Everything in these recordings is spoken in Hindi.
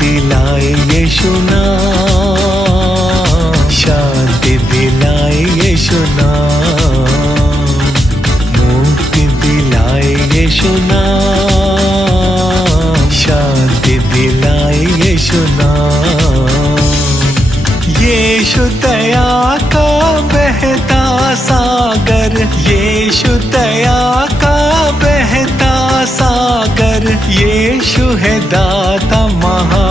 दिलाए यीशु नाम, शांति दिलाए यीशु नाम, मुक्ति दिलाए यीशु नाम, शांति दिलाए यीशु नाम। यीशु दया का बहता सागर, यीशु दया का बहता सागर, यीशु है दाता महान,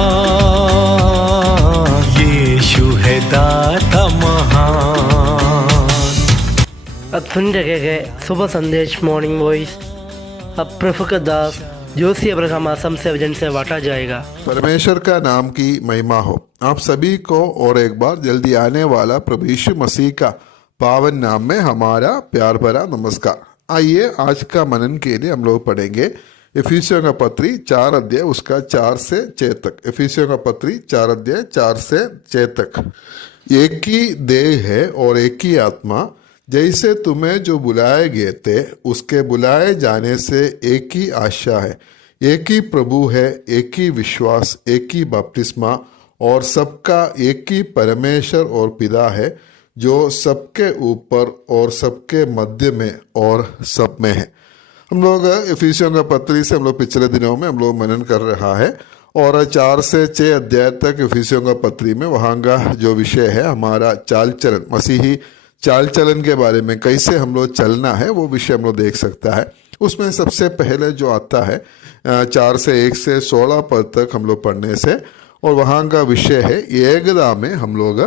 यीशु है दाता महान। अब सुन रहे सुबह संदेश मॉर्निंग वॉइस। अब प्रफुक दास जोशी अब्राहम असम से वजन से बांटा जाएगा। परमेश्वर का नाम की महिमा हो। आप सभी को और एक बार जल्दी आने वाला प्रभु यीशु मसीह का पावन नाम में हमारा प्यार भरा नमस्कार। आइए आज का मनन के लिए हम लोग पढ़ेंगे इफिसियों का पत्री 4 अध्याय उसका 4 से 6 तक। इफिसियों का पत्री 4 अध्याय 4 से 6 तक। एक ही देह है और एक ही आत्मा, जैसे तुम्हें जो बुलाए गए थे उसके बुलाए जाने से एक ही आशा है, एक ही प्रभु है, एक ही विश्वास, एक ही बपतिस्मा और सबका एक ही परमेश्वर और पिता है, जो सबके ऊपर और सबके मध्य में और सब में है। हम लोग इफिसियों का पत्री से हम लोग पिछले दिनों में हम लोग मनन कर रहा है और 4 से 6 अध्याय तक इफिसियों का पत्री में वहाँ का जो विषय है हमारा चाल चलन, मसीही चाल चलन के बारे में, कैसे हम लोग चलना है वो विषय हम लोग देख सकता है। उसमें सबसे पहले जो आता है 4 से 1 से 16 पद तक हम लोग पढ़ने से, और वहाँ का विषय है एकता में हम लोग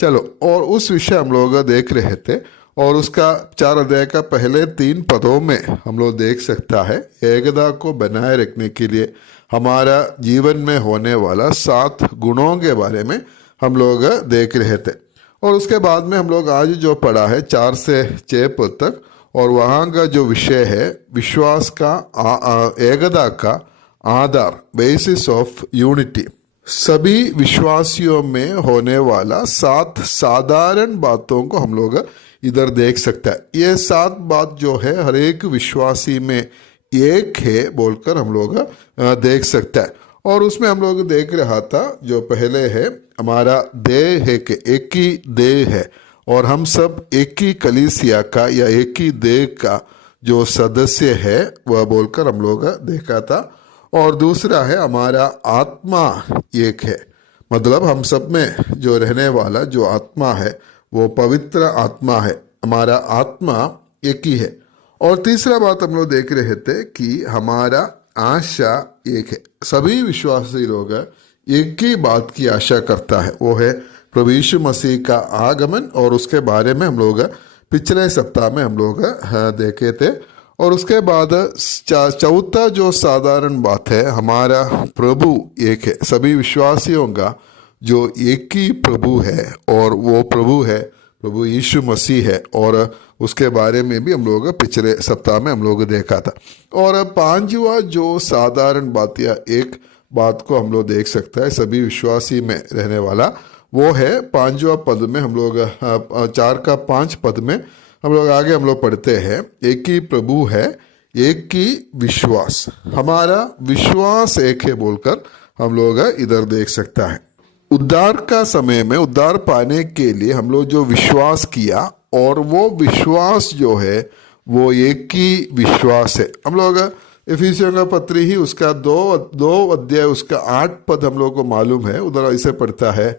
चलो, और उस विषय हम लोग देख रहे थे। और उसका 4 अध्याय का पहले 3 पदों में हम लोग देख सकता है एकता को बनाए रखने के लिए हमारा जीवन में होने वाला 7 गुणों के बारे में हम लोग देख रहे थे। और उसके बाद में हम लोग आज जो पढ़ा है 4 से 6 पद तक, और वहाँ का जो विषय है विश्वास का एकता का आधार, बेसिस ऑफ यूनिटी। सभी विश्वासियों में होने वाला 7 साधारण बातों को हम लोग इधर देख सकता है। ये 7 बात जो है हर एक विश्वासी में एक है बोलकर हम लोग देख सकता है। और उसमें हम लोग देख रहा था जो पहले है हमारा देह है कि एक ही देह है और हम सब एक ही कलीसिया का या एक ही देह का जो सदस्य है वह बोलकर हम लोग देखा था। और दूसरा है हमारा आत्मा एक है, मतलब हम सब में जो रहने वाला जो आत्मा है वो पवित्र आत्मा है, हमारा आत्मा एक ही है। और तीसरा बात हम लोग देख रहे थे कि हमारा आशा एक है। सभी विश्वासी लोग एक ही बात की आशा करता है, वो है प्रभु यीशु मसीह का आगमन, और उसके बारे में हम लोग पिछले सप्ताह में हम लोग देखे थे। और उसके बाद चौथा जो साधारण बात है हमारा प्रभु एक है। सभी विश्वासियों का जो एक ही प्रभु है और वो प्रभु है प्रभु यीशु मसीह है, और उसके बारे में भी हम लोग पिछले सप्ताह में हम लोग देखा था। और 5वां जो साधारण बात या एक बात को हम लोग देख सकता है सभी विश्वासी में रहने वाला, वो है 5वां पद में हम लोग 4 का 5 पद में हम लोग आगे हम लोग पढ़ते हैं एक ही प्रभु है, एक ही विश्वास, हमारा विश्वास एक है बोलकर हम लोग इधर देख सकता है। उद्धार का समय में उद्धार पाने के लिए हम लोग जो विश्वास किया, और वो विश्वास जो है वो एक ही विश्वास है। हम लोग इफिसियों का पत्री ही उसका 2 अध्याय उसका 8 पद हम लोग को मालूम है, उधर ऐसे पढ़ता है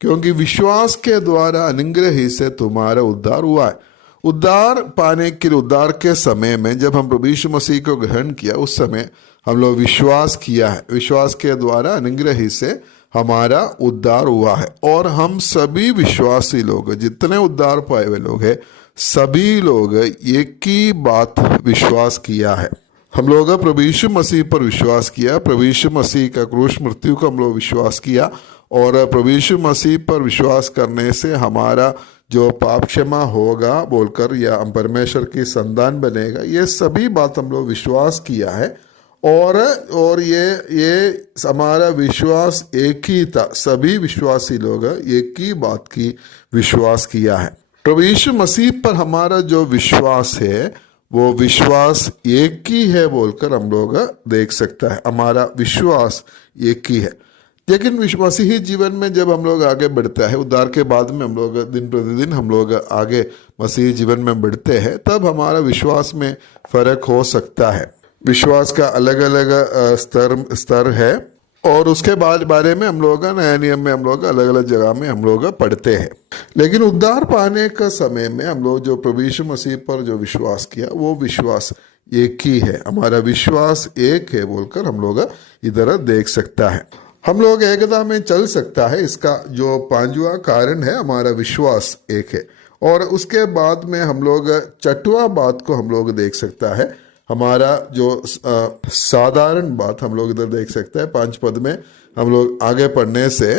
क्योंकि विश्वास के द्वारा अनुग्रह ही से तुम्हारा उद्धार हुआ है। उद्धार पाने के लिए उद्धार के समय में जब हम प्रभु यीशु मसीह को ग्रहण किया उस समय हम लोग विश्वास किया है, विश्वास के द्वारा अनुग्रह ही से हमारा उद्धार हुआ है। और हम सभी विश्वासी लोग जितने उद्धार पाए हुए लोग हैं सभी लोग एक ही बात विश्वास किया है। हम लोग प्रभु यीशु मसीह पर विश्वास किया, प्रभु यीशु मसीह का क्रूस मृत्यु को हम लोग विश्वास किया, और प्रभु यीशु मसीह पर विश्वास करने से हमारा जो पाप क्षमा होगा बोलकर या हम परमेश्वर की संतान बनेगा, ये सभी बात हम लोग विश्वास किया है। और ये हमारा विश्वास एक ही था, सभी विश्वासी लोग एक ही बात की विश्वास किया है। प्रभु यीशु मसीह पर हमारा जो विश्वास है वो विश्वास एक ही है बोलकर हम लोग देख सकता है, हमारा विश्वास एक ही है। लेकिन मसीही जीवन में जब हम लोग आगे बढ़ते हैं, उद्धार के बाद में हम लोग दिन प्रतिदिन हम लोग आगे मसीही जीवन में बढ़ते हैं, तब हमारा विश्वास में फर्क हो सकता है। विश्वास का अलग अलग स्तर है और उसके बारे में हम लोग नया नियम में हम लोग अलग अलग जगह में हम लोग पढ़ते हैं। लेकिन उद्धार पाने का समय में हम लोग जो प्रभु यीशु मसीह पर जो विश्वास किया, वो विश्वास एक ही है। हमारा विश्वास एक है बोलकर हम लोग इधर देख सकता है। हम लोग एकता में चल सकता है, इसका जो 5वां कारण है, हमारा विश्वास एक है। और उसके बाद में हम लोग 6वां बात को हम लोग देख सकता है, हमारा जो साधारण बात हम लोग इधर देख सकते हैं। 5 पद में हम लोग आगे पढ़ने से,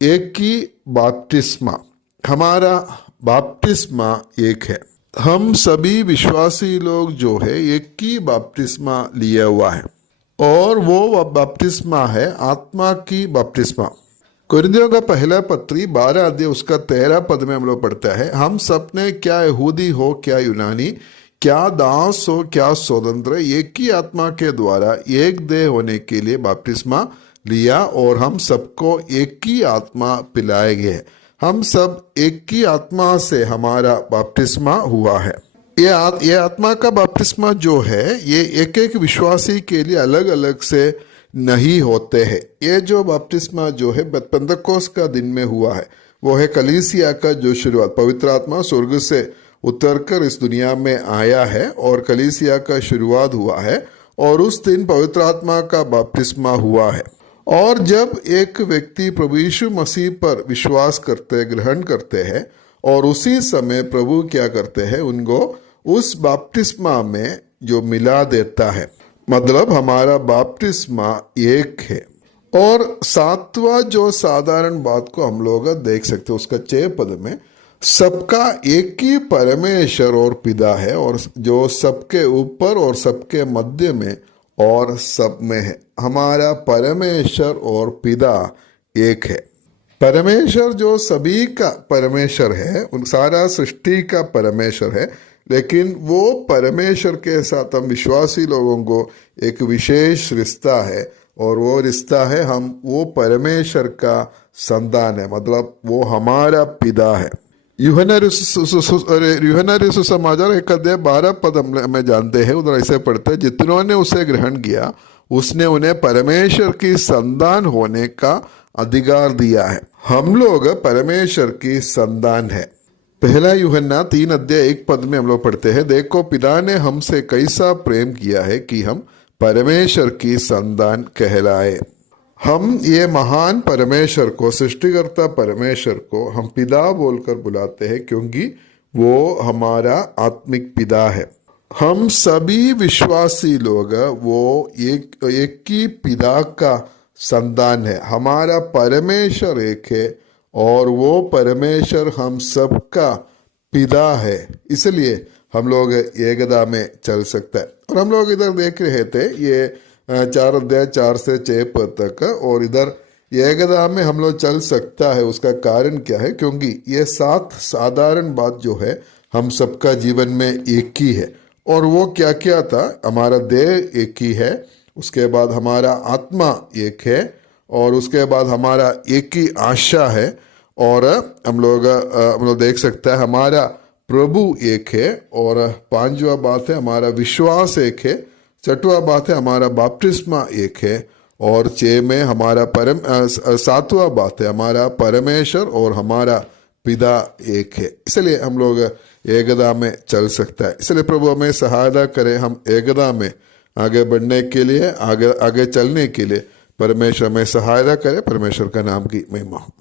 एक ही बपतिस्मा, हमारा बपतिस्मा एक है। हम सभी विश्वासी लोग जो है एक ही बपतिस्मा लिया हुआ है और वो बपतिस्मा है आत्मा की बपतिस्मा। कुरिन्थियों का पहला पत्री 12 अध्याय उसका 13 पद में हम लोग पढ़ते हैं, हम सब ने क्या यहूदी हो क्या यूनानी, क्या दास हो क्या स्वतंत्र, एक ही आत्मा के द्वारा एक देह होने के लिए बपतिस्मा लिया और हम सबको एक ही आत्मा पिलाए गए। हम सब एक ही आत्मा से हमारा बपतिस्मा हुआ है। ये आत्मा का बपतिस्मा जो है, ये एक एक विश्वासी के लिए अलग अलग से नहीं होते हैं। ये जो बपतिस्मा जो है पेंतकोस्त का दिन में हुआ है, वो है कलीसिया का जो शुरुआत, पवित्र आत्मा स्वर्ग से उतरकर इस दुनिया में आया है और कलीसिया का शुरुआत हुआ है और उस दिन पवित्र आत्मा का बपतिस्मा हुआ है। और जब एक व्यक्ति प्रभु यीशु मसीह पर विश्वास करते, ग्रहण करते हैं, और उसी समय प्रभु क्या करते हैं, उनको उस बपतिस्मा में जो मिला देता है, मतलब हमारा बपतिस्मा एक है। और 7वां जो साधारण बात को हम लोग देख सकते हैं, उसका 6 पद में, सबका एक ही परमेश्वर और पिता है और जो सबके ऊपर और सबके मध्य में और सब में है। हमारा परमेश्वर और पिता एक है। परमेश्वर जो सभी का परमेश्वर है, उन सारा सृष्टि का परमेश्वर है, लेकिन वो परमेश्वर के साथ हम विश्वासी लोगों को एक विशेष रिश्ता है और वो रिश्ता है, हम वो परमेश्वर का संतान है, मतलब वो हमारा पिता है। यूहन्ना सुसमाचार 1 अध्याय 12 पद हमें जानते हैं, उधर ऐसे पढ़ते हैं, जितनों ने उसे ग्रहण किया उसने उन्हें परमेश्वर की संतान होने का अधिकार दिया है। हम लोग परमेश्वर की संतान है। पहला यूहन्ना 3 अध्याय 1 पद में हम लोग पढ़ते हैं, देखो पिता ने हमसे कैसा प्रेम किया है कि हम परमेश्वर की संतान कहलाए। हम ये महान परमेश्वर को, सृष्टिकर्ता परमेश्वर को हम पिता बोलकर बुलाते हैं क्योंकि वो हमारा आत्मिक पिता है। हम सभी विश्वासी लोग वो एक ही पिता का संतान है। हमारा परमेश्वर एक है और वो परमेश्वर हम सबका पिता है, इसलिए हम लोग एकता में चल सकते हैं। और हम लोग इधर देख रहे थे ये 4 अध्याय 4 से 6 पद तक, और इधर एकता में हम लोग चल सकता है। उसका कारण क्या है? क्योंकि ये 7 साधारण बात जो है हम सबका जीवन में एक ही है। और वो क्या क्या था? हमारा देह एक ही है, उसके बाद हमारा आत्मा एक है, और उसके बाद हमारा एक ही आशा है, और हम लोग देख सकते हैं हमारा प्रभु एक है, और 5वां बात है हमारा विश्वास एक है, 6वां बात है हमारा बपतिस्मा एक है, और 6 में हमारा 7वां बात है हमारा परमेश्वर और हमारा पिता एक है। इसलिए हम लोग एकता में चल सकता है। इसलिए प्रभु हमें सहायता करे, हम एकता में आगे बढ़ने के लिए, आगे चलने के लिए परमेश्वर में सहायता करे। परमेश्वर का नाम की महिमा हो।